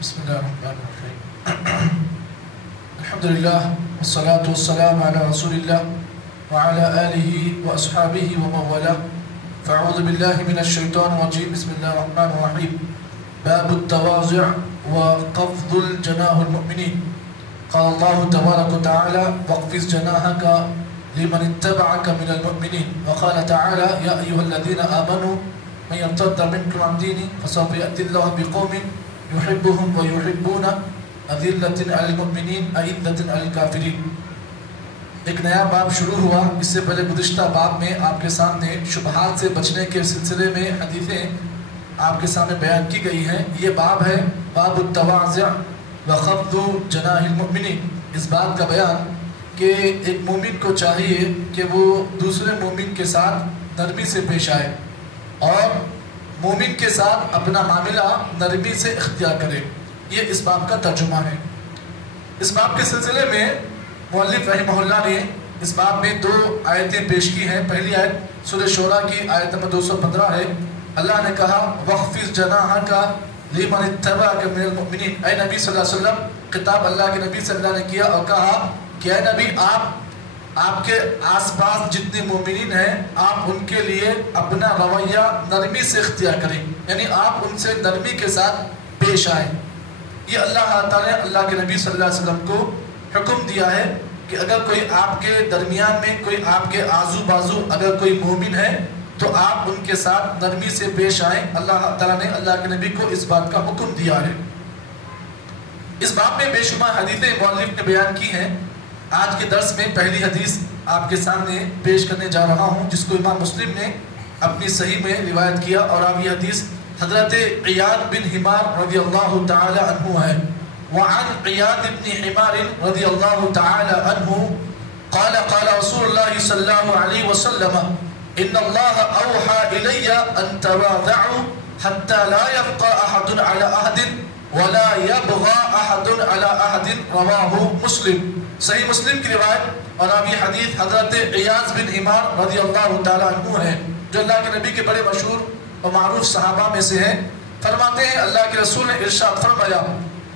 بسم الله الرحمن الرحيم. الحمد لله والصلاة والسلام على رسول الله وعلى آله وأصحابه ومن والاه. فأعوذ بالله من الشيطان الرجيم. بسم الله الرحمن الرحيم. باب التواضع وخفض الجناح المؤمنين. قال الله تبارك وتعالى: واخفض جناحك لمن اتبعك من المؤمنين. وقال تعالى: يا أيها الذين آمنوا من يرتد منكم عن دينه فسوف يأتي الله بقوم يحبهم ويحبون أذلة على المؤمنين أعزة على الكافرين. ایک نیا باب شروع ہوا. اس سے پہلے گزشتہ باب میں آپ کے سامنے شبہات سے بچنے کے سلسلے میں حدیثیں آپ کے سامنے بیان کی گئی ہیں. یہ باب ہے باب التواضع وخفض جناح المؤمنین. اس بات کا بیان کہ ایک مومن کو چاہیے کہ وہ دوسرے مومن کے ساتھ نرمی سے پیش آئے اور مومن کے ساتھ اپنا معاملہ نرمی سے اختیار کرے. یہ اس باب کا ترجمہ ہے. اس باب کے سلسلے میں مؤلف رحمہ اللہ نے اس باب میں 2 آیتیں پیش کی ہیں. پہلی آیت سورہ شورى کی آیت نمبر 215 ہے. اللہ نے کہا: وَخْفِضْ جَنَاحَكَ لِمَنِ اتَّبَعَكَ مِنَ الْمُؤْمِنِينَ. اے نبی صلی اللہ علیہ وسلم، خطاب اللہ کے نبی صلی اللہ علیہ وسلم نے کیا اور کہا کہ اے نبی، آپ کے آس پاس جتنے مومنین ہیں آپ ان کے لیے اپنا رویہ نرمی سے اختیار کریں، یعنی آپ ان سے نرمی کے ساتھ پیش آئیں. یہ اللہ تعالیٰ نے اللہ کے نبی صلی اللہ علیہ وسلم کو حکم دیا ہے کہ اگر کوئی آپ کے درمیان میں کوئی آپ کے آزو بازو اگر کوئی مومن ہے تو آپ ان کے ساتھ نرمی سے پیش آئیں. اللہ تعالیٰ نے اللہ کے نبی کو اس بات کا حکم دیا ہے. اس باب میں بے شمار حدیثیں مؤلف نے بیان کی ہیں. آج کے درس میں پہلی حدیث آپ کے سامنے پیش کرنے جا رہا ہوں جس کو امام مسلم نے اپنی صحیح میں روایت کیا اور اب یہ حدیث حضرت عیاض بن حمار رضی اللہ تعالی عنہ ہے. وعن عیاض بن حمار رضی اللہ تعالی عنہ قال قال رسول اللہ صلی اللہ علیہ وسلم: ان اللہ اوحى الی ان تواضعوا حتى لا يبقى احد على احد ولا يبغى احد على احد. رواہ مسلم. صحیح مسلم کی روایت. اور اب یہ حدیث حضرت عیاض بن حمار رضی اللہ تعالی عنہ ہے جو اللہ کے نبی کے بڑے مشہور اور معروف صحابہ میں سے ہیں. فرماتے ہیں اللہ کے رسول نے ارشاد فرمایا: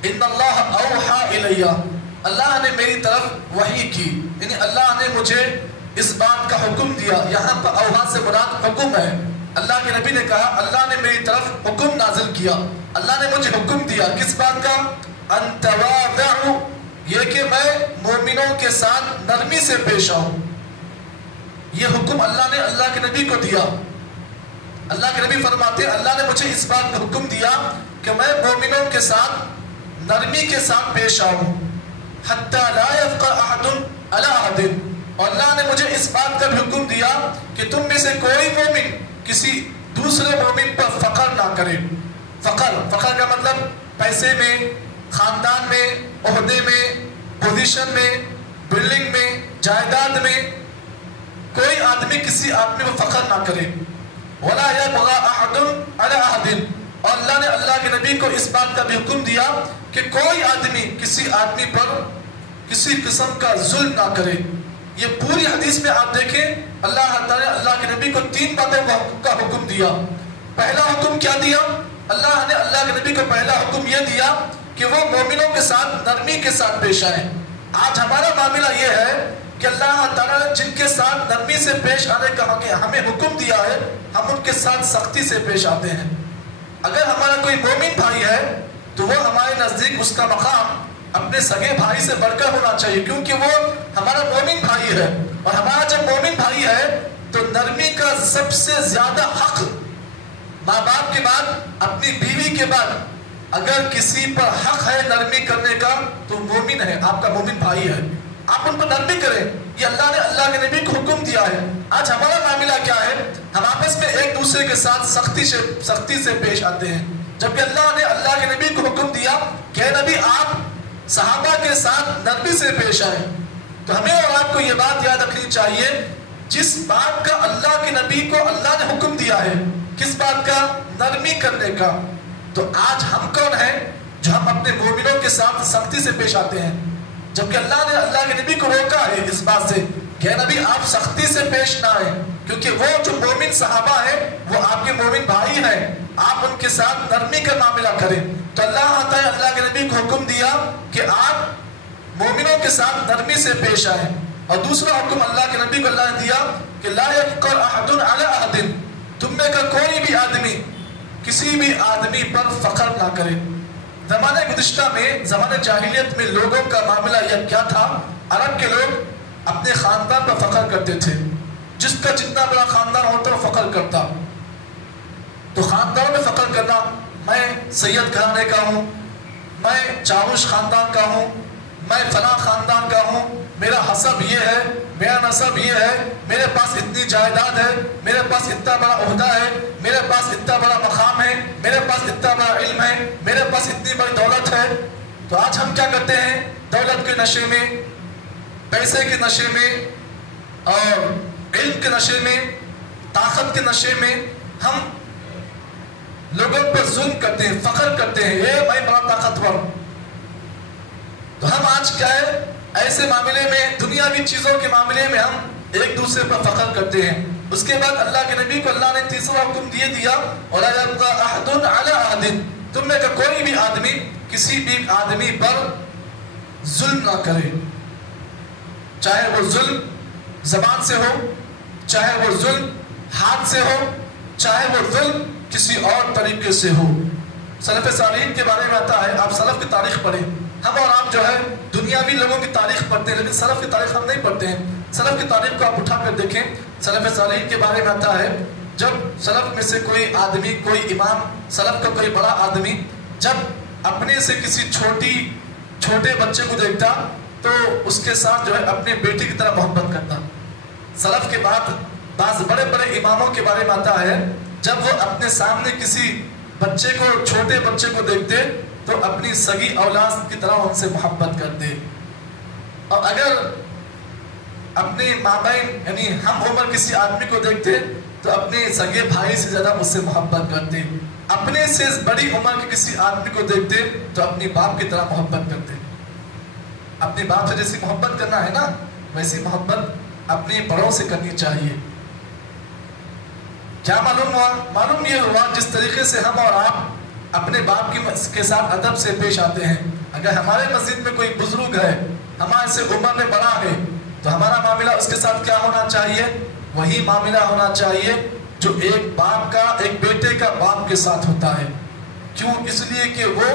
ان اللہ اوحى الی، اللہ نے میری طرف وحی کی، یعنی اللہ نے مجھے اس بات کا حکم دیا. یہاں پر اوحا سے مراد حکم ہے. اللہ کے نبی نے کہا اللہ نے میری طرف حکم نازل کیا، اللہ نے مجھے حکم دیا. کس بات کا؟ ان تواضعوا، یہ کہ میں مومنوں کے ساتھ نرمی سے پیش آؤں. یہ حکم اللہ نے اللہ کے نبی کو دیا. اللہ کے نبی فرماتے ہیں اللہ نے مجھے اس بات کا حکم دیا کہ میں مومنوں کے ساتھ نرمی کے ساتھ پیش آؤں. حتی لا یفقى احد علی احد. اور اللہ نے مجھے اس بات کا بھی حکم دیا کہ تم میں سے کوئی مومن کسی دوسرے مومن پر فخر نہ کرے. فخر کا مطلب پیسے میں، خاندان میں، عہدے میں، پوزیشن میں، بلڈنگ میں، جائیداد میں کوئی آدمی کسی آدمی پر فخر نہ کرے. وَلَا يَبْغَى أَحَدٌ عَلَى أَحَدٍ. اور اللہ نے اللہ کے نبی کو اس بات کا بھی حکم دیا کہ کوئی آدمی کسی آدمی پر کسی قسم کا ظلم نہ کرے. یہ پوری حدیث میں آپ دیکھیں اللہ تعالیٰ نے اللہ کے نبی کو 3 باتوں کا حکم دیا. پہلا حکم کیا دیا؟ اللہ نے اللہ کے نبی کو پہلا حکم یہ دیا کہ وہ مومنوں کے ساتھ نرمی کے ساتھ پیش آئیں. آج ہمارا معاملہ یہ ہے کہ اللہ تعالیٰ نے جن کے ساتھ نرمی سے پیش آنے کا ہمیں حکم دیا ہے ہم ان کے ساتھ سختی سے پیش آتے ہیں. اگر ہمارا کوئی مومن بھائی ہے تو وہ ہمارے نزدیک اس کا مقام اپنے سگے بھائی سے بڑھ کر ہونا چاہیے کیونکہ وہ ہمارا مومن بھائی ہے. اور ہمارا جب مومن بھائی ہے تو نرمی کا سب سے زیادہ حق ماں باپ کے بعد، اپنی بیوی کے بعد اگر کسی پر حق ہے نرمی کرنے کا تو مومن ہے، آپ کا مومن بھائی ہے. آپ ان پر نرمی کریں. یہ اللہ نے اللہ کے نبی کو حکم دیا ہے. آج ہمارا معاملہ کیا ہے؟ ہم آپس میں ایک دوسرے کے ساتھ سختی سے پیش آتے ہیں جبکہ اللہ نے اللہ کے نبی کو حکم دیا کہ اے نبی آپ صحابہ کے ساتھ نرمی سے پیش آئیں. تو ہمیں اور آپ کو یہ بات یاد رکھنی چاہیے جس بات کا اللہ کے نبی کو اللہ نے حکم دیا ہے، کس بات کا؟ نرمی کرنے کا. تو آج ہم کون ہیں جو ہم اپنے مومنوں کے ساتھ سختی سے پیش آتے ہیں جبکہ اللہ نے اللہ کے نبی کو روکا ہے اس بات سے کہ نبی آپ سختی سے پیش نہ آئیں، کیونکہ وہ جو مومن صحابہ ہیں وہ آپ کے مومن بھائی ہیں، آپ ان کے ساتھ نرمی کا معاملہ کریں۔ تو اللہ کے نبی کو حکم دیا کہ آپ مومنوں کے ساتھ نرمی سے پیش آئیں۔ اور دوسرا حکم اللہ کے نبی کو اللہ نے دیا کہ لا يفقر احد علی احد، تم میں کا کوئی بھی آدمی کسی بھی آدمی پر فخر نہ کرے۔ زمانے گزشتہ میں، زمانے جاہلیت میں لوگوں کا معاملہ یہ کیا تھا؟ عرب کے لوگ اپنے خاندان پر فخر کرتے تھے، جس کا جتنا بڑا خاندان ہوتا وہ فخر کرتا۔ تو خاندان میں فخر کرنا، میں سید گھرانے کا ہوں، میں چاوش خاندان کا ہوں، میں فلاں خاندان کا ہوں، میرا حسب یہ ہے، میرا نسب یہ ہے، میرے پاس اتنی جائیداد ہے، میرے پاس اتنا بڑا عہدہ ہے، میرے پاس اتنا بڑا مقام ہے، میرے پاس اتنا بڑا علم ہے، میرے پاس اتنی بڑی دولت ہے۔ تو آج ہم کیا کرتے ہیں؟ دولت کے نشے میں، پیسے کے نشے میں اور علم کے نشے میں، طاقت کے نشے میں ہم لوگوں پر ظلم کرتے ہیں، فخر کرتے ہیں، اے بھائی بڑا طاقتور۔ تو ہم آج کیا ہے؟ ایسے معاملے میں، دنیاوی چیزوں کے معاملے میں ہم ایک دوسرے پر فخر کرتے ہیں۔ اس کے بعد اللہ کے نبی کو اللہ نے تیسرا حکم دیا وَلَا يَرْضَى أَحَدٌ عَلَىٰ أَحَدٍ، تم میں کا کوئی بھی آدمی کسی بھی آدمی پر ظلم نہ کرے، چاہے وہ ظلم زبان سے ہو، چاہے وہ ظلم ہاتھ سے ہو، چاہے وہ ظلم کسی اور طریقے سے ہو۔ سلف صالحین کے بارے میں آتا ہے، آپ سلف کی تاریخ پڑھیں۔ ہم اور آپ جو ہے دنیاوی لوگوں کی تاریخ پڑھتے ہیں، لیکن سلف کی تاریخ ہم نہیں پڑھتے ہیں۔ سلف کی تاریخ کو آپ اٹھا کر دیکھیں، سلف صالحین کے بارے میں آتا ہے، جب سلف میں سے کوئی آدمی، کوئی امام، سلف کا کوئی بڑا آدمی جب اپنے سے کسی چھوٹے بچے کو دیکھتا تو اس کے ساتھ جو ہے اپنے بیٹی کی طرح محبت کرتا۔ سلف کے بعد بعض بڑے بڑے اماموں کے بارے میں آتا ہے، جب وہ اپنے سامنے کسی بچے کو، چھوٹے بچے کو دیکھتے تو اپنی سگی اولاد کی طرح ان سے محبت کرتے، اور اگر اپنے مابین یعنی ہم عمر کسی آدمی کو دیکھتے تو اپنے سگے بھائی سے زیادہ اس سے محبت کرتے، اپنے سے بڑی عمر کے کسی آدمی کو دیکھتے تو اپنی باپ کی طرح محبت کرتے۔ اپنے باپ سے جیسی محبت کرنا ہے نا، ویسی محبت اپنے بڑوں سے کرنی چاہیے۔ کیا معلوم ہوا؟ معلوم یہ ہوا جس طریقے سے ہم اور آپ اپنے باپ کے ساتھ ادب سے پیش آتے ہیں، اگر ہمارے مسجد میں کوئی بزرگ ہے، ہمارے سے عمر میں بڑا ہے، تو ہمارا معاملہ اس کے ساتھ کیا ہونا چاہیے؟ وہی معاملہ ہونا چاہیے جو ایک باپ کا، ایک بیٹے کا باپ کے ساتھ ہوتا ہے۔ کیوں؟ اس لیے کہ وہ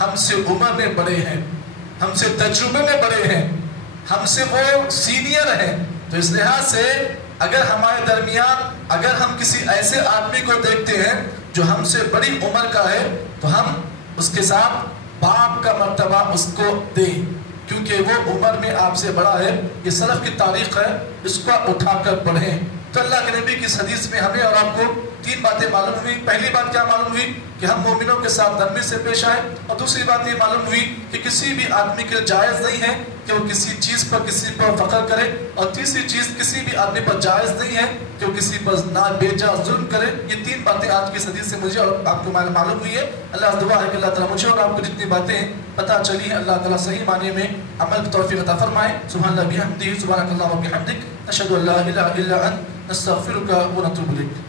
ہم سے عمر میں بڑے ہیں، ہم سے تجربے میں بڑے ہیں، ہم سے وہ سینئر ہیں۔ تو اس لحاظ سے اگر ہمارے درمیان، اگر ہم کسی ایسے آدمی کو دیکھتے ہیں جو ہم سے بڑی عمر کا ہے، تو ہم اس کے ساتھ باپ کا مرتبہ اس کو دیں، کیونکہ وہ عمر میں آپ سے بڑا ہے۔ یہ سلف کی تاریخ ہے، اس کو اٹھا کر پڑھیں۔ تو اللہ کے نبی کی اس حدیث میں ہمیں اور آپ کو تین باتیں معلوم ہوئی۔ پہلی بات کیا معلوم ہوئی؟ کہ ہم مومنوں کے ساتھ نرمی سے پیش آئیں، اور دوسری بات یہ معلوم ہوئی کہ کسی بھی آدمی کے جائز نہیں ہے کہ وہ کسی چیز پر، کسی پر فخر کرے، اور تیسری چیز کسی بھی آدمی پر جائز نہیں ہے کہ وہ کسی پر نہ بیجا ظلم کرے۔ یہ تین باتیں آج کی اس حدیث سے مجھے اور آپ کو معلوم ہوئی ہے۔ اللہ دعا ہے کہ اللہ تعالیٰ مجھے اور آپ کو جتنی باتیں پتہ چلی ہیں، اللہ تعالیٰ صحیح معنی میں عمل کی توفیق عطا فرمائے۔ سبحان اللہ بحمدہ، سبحانک اللہم وبحمدک، نشہد ان لا الہ الا انت، نستغفرک ونتوب الیک۔